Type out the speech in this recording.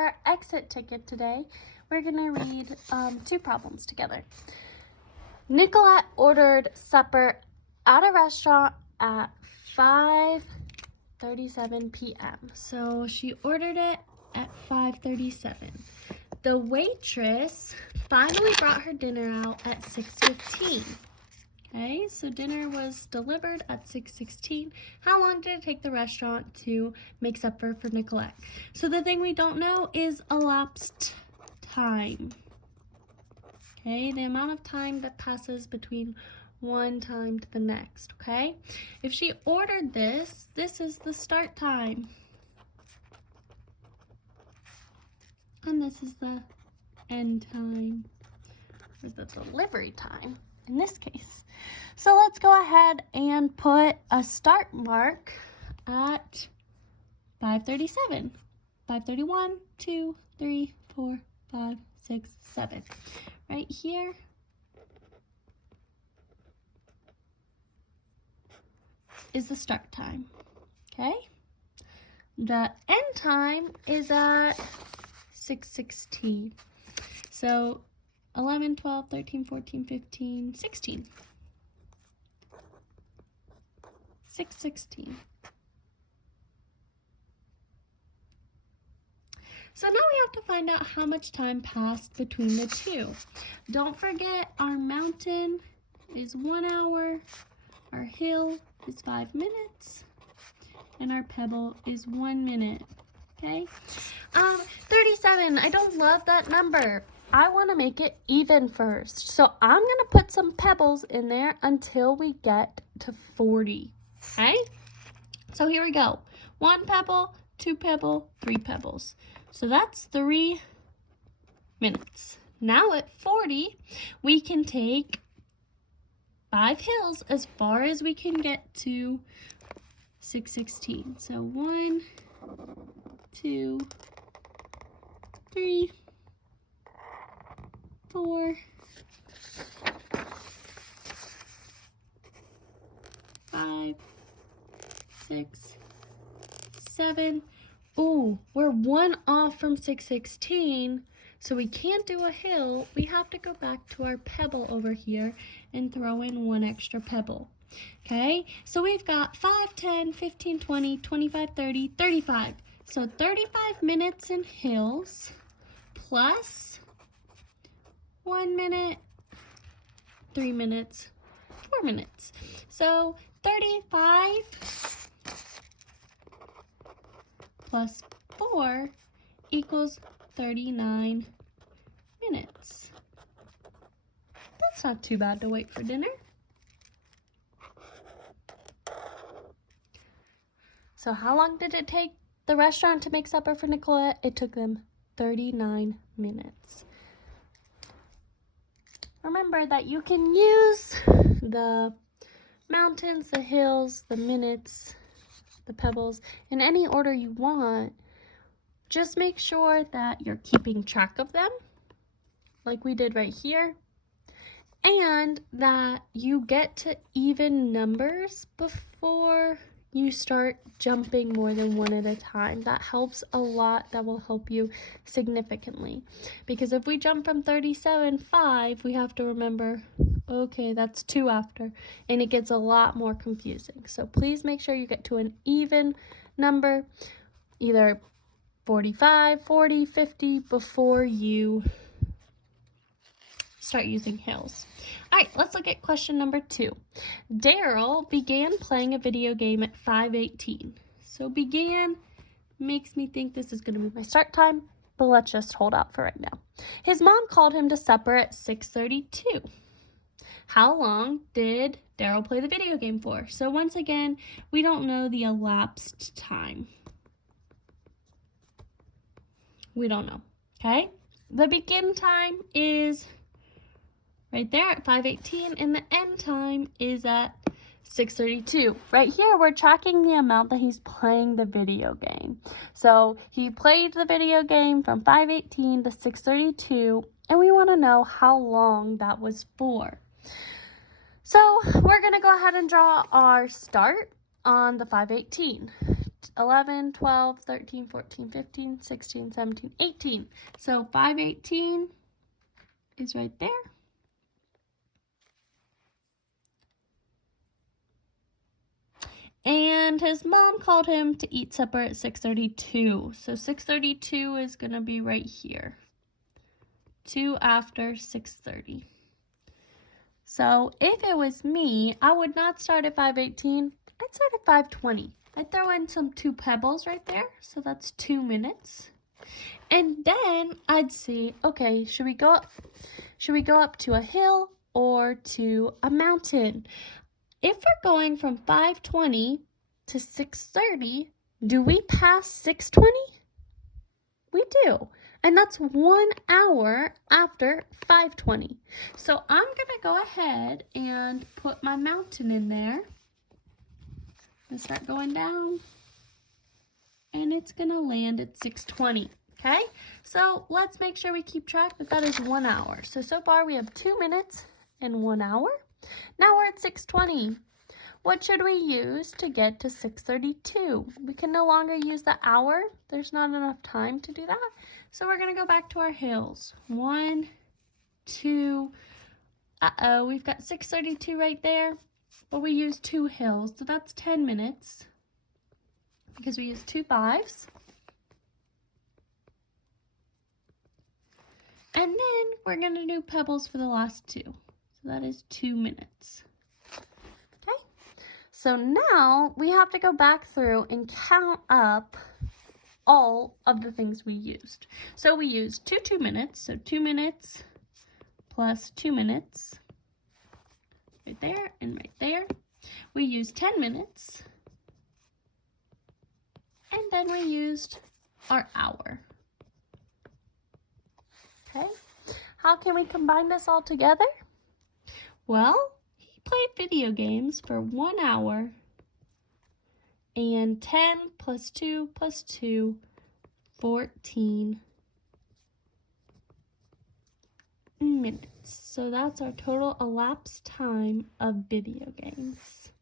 for our exit ticket today, we're going to read two problems together. Nicolette ordered supper at a restaurant at 5:37 p.m. So she ordered it at 5:37. The waitress finally brought her dinner out at 6:15. Okay, so dinner was delivered at 6:16. How long did it take the restaurant to make supper for Nicolette? So the thing we don't know is elapsed time. Okay, the amount of time that passes between one time to the next, okay? If she ordered this, this is the start time. And this is the end time, or the delivery time in this case. So let's go ahead and put a start mark at 5:37. 5:31, 2, 3, 4, 5, 6, 7. Right here. Is the start time, okay? The end time is at 6:16. So 11, 12, 13, 14, 15, 16. 6:16. So now we have to find out how much time passed between the two. Don't forget our mountain is 1 hour, our hill is 5 minutes, and our pebble is 1 minute, okay? 37, I don't love that number. I want to make it even first. So I'm going to put some pebbles in there until we get to 40, okay? So here we go. 1 pebble, 2 pebble, 3 pebbles. So that's 3 minutes. Now at 40, we can take 5 hills as far as we can get to 6:16. So 1, 2, 3, 4, 5, 6, 7. Oh, we're 1 off from 6:16, so we can't do a hill. We have to go back to our pebble over here and throw in 1 extra pebble. Okay, so we've got 5, 10, 15, 20, 25, 30, 35. So 35 minutes in hills plus 1 minute, 3 minutes, 4 minutes. So 35 plus 4 equals 39 minutes. That's not too bad to wait for dinner. So how long did it take the restaurant to make supper for Nicolette? It took them 39 minutes. Remember that you can use the mountains, the hills, the minutes, the pebbles in any order you want. Just make sure that you're keeping track of them like we did right here, and that you get to even numbers before you start jumping more than one at a time. That helps a lot. That will help you significantly, because if we jump from 37.5, we have to remember, okay, that's 2 after, and it gets a lot more confusing. So please make sure you get to an even number, either 45, 40, 50, before you start using hills. All right, let's look at question number 2. Daryl began playing a video game at 5:18. So began makes me think this is going to be my start time, but let's just hold out for right now. His mom called him to supper at 6:32. How long did Daryl play the video game for? So once again, we don't know the elapsed time. We don't know, okay? The begin time is right there at 5:18, and the end time is at 6:32. Right here, we're tracking the amount that he's playing the video game. So he played the video game from 5:18 to 6:32, and we want to know how long that was for. So we're going to go ahead and draw our start on the 5:18. 11, 12, 13, 14, 15, 16, 17, 18. So 5:18 is right there. And his mom called him to eat supper at 6:32. So 6:32 is going to be right here. 2 after 6:30. So if it was me, I would not start at 5:18. I'd start at 5:20. I'd throw in some 2 pebbles right there. So that's 2 minutes. And then I'd see, okay, should we go up to a hill or to a mountain? If we're going from 5:20 to 6:30, do we pass 6:20? We do. And that's 1 hour after 5:20. So I'm going to go ahead and put my mountain in there. And start going down. And it's going to land at 6:20. Okay? So let's make sure we keep track that is 1 hour. So far we have 2 minutes and 1 hour. Now we're at 6:20. What should we use to get to 6:32? We can no longer use the hour. There's not enough time to do that. So we're going to go back to our hills. 1, 2, we've got 6:32 right there, but we used 2 hills, so that's 10 minutes because we used 2 5s. And then we're going to do pebbles for the last 2. So that is 2 minutes. Okay, so now we have to go back through and count up all of the things we used. So we used 2 minutes, so 2 minutes plus 2 minutes, right there and right there. We used 10 minutes, and then we used our hour. Okay, how can we combine this all together? Well, he played video games for 1 hour and 10 plus 2 plus 2, 14 minutes. So that's our total elapsed time of video games.